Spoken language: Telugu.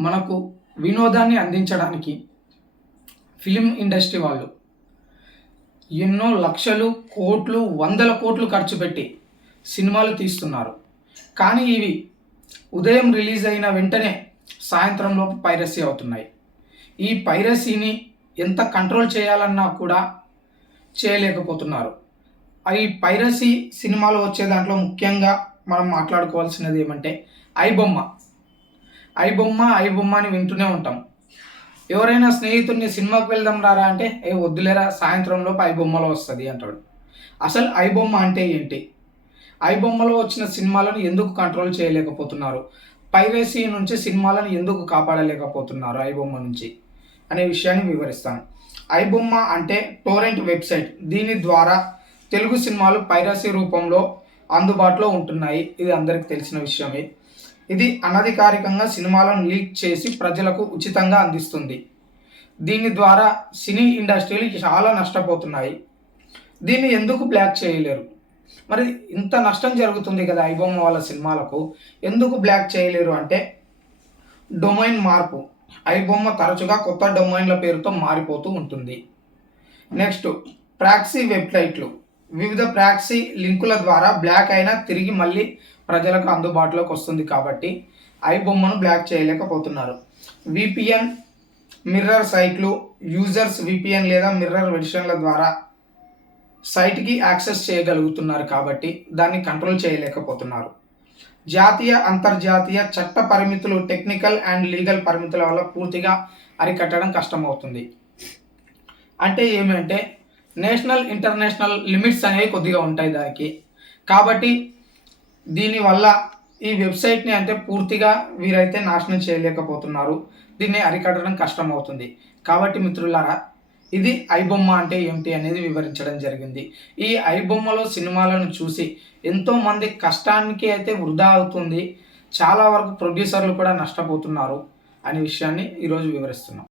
మనకు వినోదాన్ని అందించడానికి ఫిలిం ఇండస్ట్రీ వాళ్ళు ఎన్నో లక్షలు, కోట్లు, వందల కోట్లు ఖర్చు పెట్టి సినిమాలు తీస్తున్నారు. కానీ ఇవి ఉదయం రిలీజ్ అయిన వెంటనే సాయంత్రంలోపు పైరసీ అవుతున్నాయి. ఈ పైరసీని ఎంత కంట్రోల్ చేయాలన్నా కూడా చేయలేకపోతున్నారు. ఈ పైరసీ సినిమాలు వచ్చే దాంట్లో ముఖ్యంగా మనం మాట్లాడుకోవాల్సినది ఏమంటే ఐబొమ్మ. ఐబొమ్మ అని వింటూనే ఉంటాం. ఎవరైనా స్నేహితుడిని సినిమాకి వెళ్దాం రారా అంటే వద్దులేరా, సాయంత్రంలోపు ఐబొమ్మలో వస్తుంది అంటాడు. అసలు ఐబొమ్మ అంటే ఏంటి? ఐబొమ్మలో వచ్చిన సినిమాలను ఎందుకు కంట్రోల్ చేయలేకపోతున్నారు? పైరసీ నుంచి సినిమాలను ఎందుకు కాపాడలేకపోతున్నారు ఐబొమ్మ నుంచి అనే విషయాన్ని వివరిస్తాను. ఐబొమ్మ అంటే టోరెంట్ వెబ్సైట్. దీని ద్వారా తెలుగు సినిమాలు పైరసీ రూపంలో అందుబాటులో ఉంటున్నాయి. ఇది అందరికీ తెలిసిన విషయమే. ఇది అనధికారికంగా సినిమాలను లీక్ చేసి ప్రజలకు ఉచితంగా అందిస్తుంది. దీని ద్వారా సినీ ఇండస్ట్రీలు చాలా నష్టపోతున్నాయి. దీన్ని ఎందుకు బ్లాక్ చేయలేరు? మరి ఇంత నష్టం జరుగుతుంది కదా ఐబొమ్మ వాళ్ళ సినిమాలకు, ఎందుకు బ్లాక్ చేయలేరు అంటే డొమైన్ మార్పు. ఐబొమ్మ తరచుగా కొత్త డొమైన్ల పేరుతో మారిపోతూ ఉంటుంది. నెక్స్ట్, ప్రాక్సీ వెబ్సైట్లు. వివిధ ప్రాక్సీ లింకుల ద్వారా బ్లాక్ అయినా తిరిగి మళ్ళీ ప్రజలకు అందుబాటులోకి వస్తుంది కాబట్టి ఐబొమ్మను బ్లాక్ చేయలేకపోతున్నారు. విపిఎన్, మిర్రర్ సైట్లు. యూజర్స్ విపిఎన్ లేదా మిర్రర్ వెర్షన్ల ద్వారా సైట్కి యాక్సెస్ చేయగలుగుతున్నారు కాబట్టి దాన్ని కంట్రోల్ చేయలేకపోతున్నారు. జాతీయ, అంతర్జాతీయ చట్ట పరిమితులు, టెక్నికల్ అండ్ లీగల్ పరిమితుల వల్ల పూర్తిగా అరికట్టడం కష్టమవుతుంది. అంటే ఏమంటే నేషనల్, ఇంటర్నేషనల్ లిమిట్స్ అనేవి కొద్దిగా ఉంటాయి దానికి. కాబట్టి దీనివల్ల ఈ వెబ్సైట్ని అంటే పూర్తిగా వీరైతే నాశనం చేయలేకపోతున్నారు. దీన్ని అరికట్టడం కష్టమవుతుంది. కాబట్టి మిత్రులారా, ఇది ఐబొమ్మ అంటే ఏమిటి అనేది వివరించడం జరిగింది. ఈ ఐబొమ్మలో సినిమాలను చూసి ఎంతోమంది కష్టానికి అయితే వృధా అవుతుంది. చాలా వరకు ప్రొడ్యూసర్లు కూడా నష్టపోతున్నారు అనే విషయాన్ని ఈరోజు వివరిస్తున్నాం.